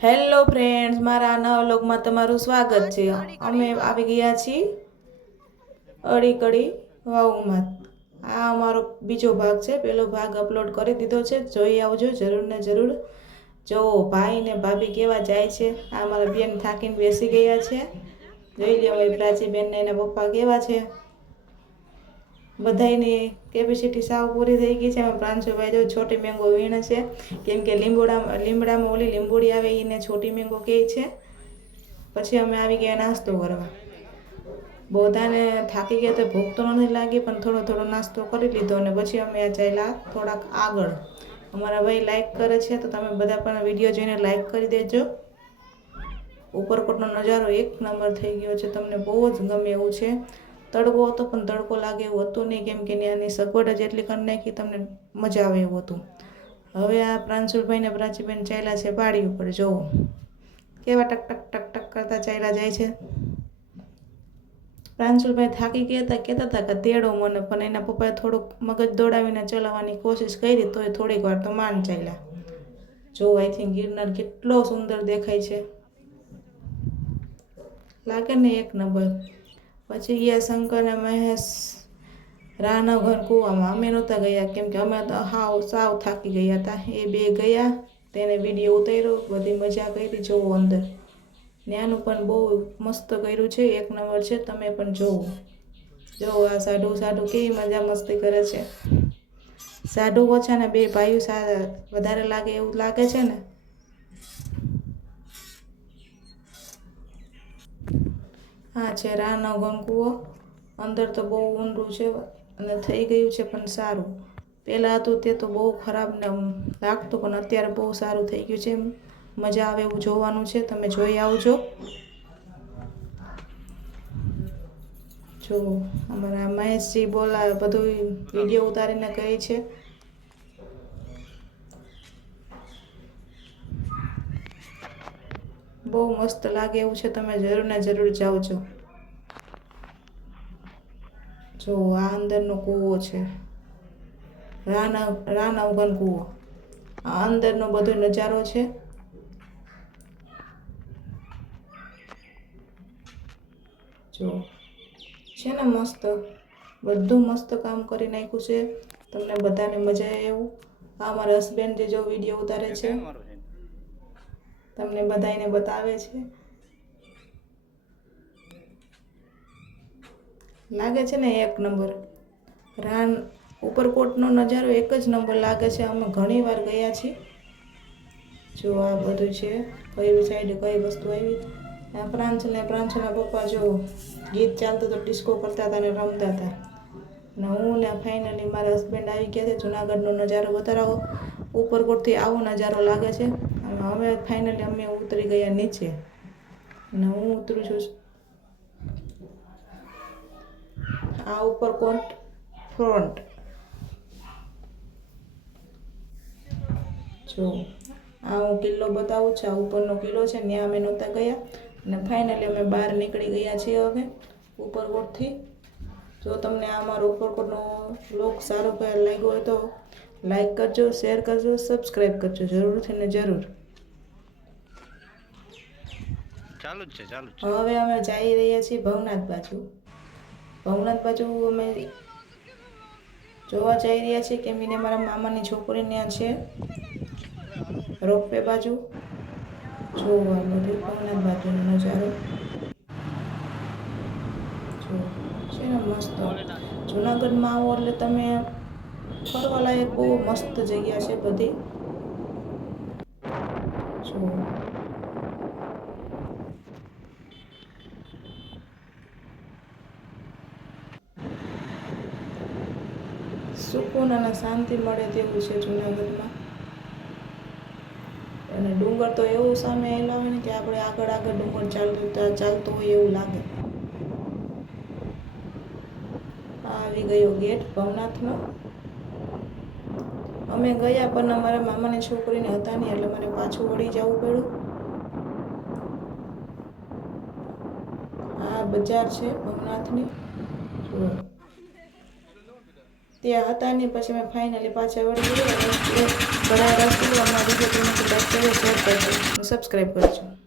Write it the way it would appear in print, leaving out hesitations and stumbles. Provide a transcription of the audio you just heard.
Hello friends, મારા નવા વ્લોગમાં તમારું સ્વાગત છે। અમે આવી ગયા છીએ અડી કડી વાવમાં। આ અમારો બીજો ભાગ છે। પહેલો ભાગ અપલોડ કરી દીધો છે, જોઈ આવજો જરૂર ને જરૂર। જો ભાઈ ને ભાભી કેવા જાય છે। આ મારા બેન થાકીને બેસી ગયા છે। જોઈ લ્યો ભાઈ, પ્રાચી બેન ને એના પપ્પા કેવા છે। બધાની કેપેસિટી સાવ પૂરી થઈ ગઈ છે। પ્રાંશુભાઈ જો છોટી મેંગો વીણે છે, કેમ કે લીમડામાં ઓલી લીંબોડી આવે એને છોટી મેંગો કહે છે। પછી અમે આવી ગયા નાસ્તો કરવા। બધાને થાકી ગયા તો ભૂખ તો નથી લાગી, પણ થોડો થોડો નાસ્તો કરી લીધો અને પછી અમે ચાલ્યા થોડાક આગળ। અમારા ભાઈ લાઈક કરે છે, તો તમે બધા પણ વિડીયો જોઈને લાઈક કરી દેજો। ઉપરકોટનો નજારો એક નંબર થઈ ગયો છે, તમને બહુ જ ગમે એવું છે। તડકો હતો પણ તડકો લાગે એવું હતું નહીં, કેમ કે ત્યાંની સગવડ જ એટલી કરી નાખી, તમને મજા આવે એવું હતું। હવે આ પ્રાંશુભાઈ ને પ્રાચીબેન ચાલ્યા છે પાડી ઉપર। જોવો કેવા ટક ટક ટક ટક કરતા ચાલ્યા જાય છે। પ્રાંશુભાઈ થાકી ગયા હતા, કહેતા હતા કે તેડો મને, પણ એના પપ્પાએ થોડુંક મગજ દોડાવીને ચલાવવાની કોશિશ કરી, તોય થોડીક વાર તો માંડ ચાલ્યા। જો અહીંથી ગિરનાર કેટલો સુંદર દેખાય છે, લાગે ને એક નંબર। પછી ગયા શંકર અને મહેશ રાનગર કૂવામાં। અમે નહોતા ગયા, કેમ કે અમે તો સાવ થાકી ગયા હતા। એ બે ગયા, તેને વિડીયો ઉતાર્યો, બધી મજા કરી। જોવો અંદર ત્યાંનું પણ બહુ મસ્ત કર્યું છે, એક નંબર છે, તમે પણ જોવો। જો આ સાઢુ કેવી મજા મસ્તી કરે છે। સાઢુ ઓછા ને બે ભાઈઓ વધારે લાગે એવું લાગે છે ને। હા છે રાનગર કૂવો। અંદર તો બહુ ઊંડું છે અને થઈ ગયું છે પણ સારું। પહેલાં હતું તે તો બહુ ખરાબ ને લાગતું, પણ અત્યારે બહુ સારું થઈ ગયું છે। મજા આવે એવું જોવાનું છે, તમે જોઈ આવજો। જો અમારા મહેશજી બોલા બધું વિડીયો ઉતારીને કહે છે। બહુ મસ્ત લાગે એવું છે, તમે જરૂર ને જરૂર જાવજો। જો આ અંદરનો કૂવો છે, રાનગર કૂવો। આ અંદરનો બધો નજારો છે। જો છે ને મસ્ત, બધું મસ્ત કામ કરી નાખ્યું છે, તમને બધાને મજા આવે એવું। આ મારા હસબન્ડ જે જો વિડીયો ઉતારે છે, તમને બધાને બતાવે છે। લાગે છે ને એક નંબર। ઉપરકોટનો નજારો એક જ નંબર લાગે છે। અમે ઘણી વાર ગયા છીએ। જો આ બધું છે, કઈ સાઈડ કઈ વસ્તુ આવી। આ પ્રાંશુના પપ્પા જો ગીત ચાલતું તો ડિસ્કો કરતા હતા ને રમતા હતા। ને હું ને ફાઇનલી મારા હસબન્ડ આવી ગયા છે। જુનાગઢનો નજારો બતાવો। ઉપરકોટથી આવો નજારો લાગે છે। અને હવે ફાઇનલી અમે ઉતરી ગયા નીચે, અને હું ઉતરું છું આ ઉપરકોટ ફ્રન્ટ। જો આ હું કિલ્લો બતાવું છું, આ ઉપરનો કિલ્લો છે, ત્યાં અમે નહોતા ગયા। અને ફાઇનલી અમે બહાર નીકળી ગયા છીએ હવે ઉપરકોટથી। જો તમને આ મારો ઉપરકોટનો વ્લોગ સારો લાગ્યો હોય તો લાઈક કરજો, શેર કરજો, સબસ્ક્રાઈબ કરજો જરૂરથી ને જરૂર। ચાલુ જ છે। હવે અમે જઈ રહ્યા છીએ ભવનાથ બાજુ। ભવનાથ બાજુ અમે જોવા જઈ રહ્યા છીએ, કેમ કે મારા મામાની છોકરી ત્યાં છે રોપવે બાજુ। જોવા બધું ભવનાથ બાજુનો નજારો જો છે ને મસ્ત। જુનાગઢમાં આવો એટલે તમે ફરવાલાયક બહુ મસ્ત જગ્યા છે બધી। જો સુકૂન અને શાંતિ મળે તેવું છે જુનાગઢમાં। અને ડુંગર તો એવું સામે આવેલા હોય ને કે આપણે આગળ ડુંગર ચાલતો હોય એવું લાગે। આવી ગયો ગેટ ભવનાથનો। અમે ગયા પણ અમારા મામાની છોકરીને હતા નહીં, એટલે મને પાછું વળી જવું પડ્યું। આ બજાર છે ભવનાથની। જો ત્યાં હતા નહીં, પછી મેં ફાઇનલી પાછા વળી ગયા। ઘણા રસ્તો અમારા વિડીયો શેર કરજો, સબસ્ક્રાઈબ કરજો.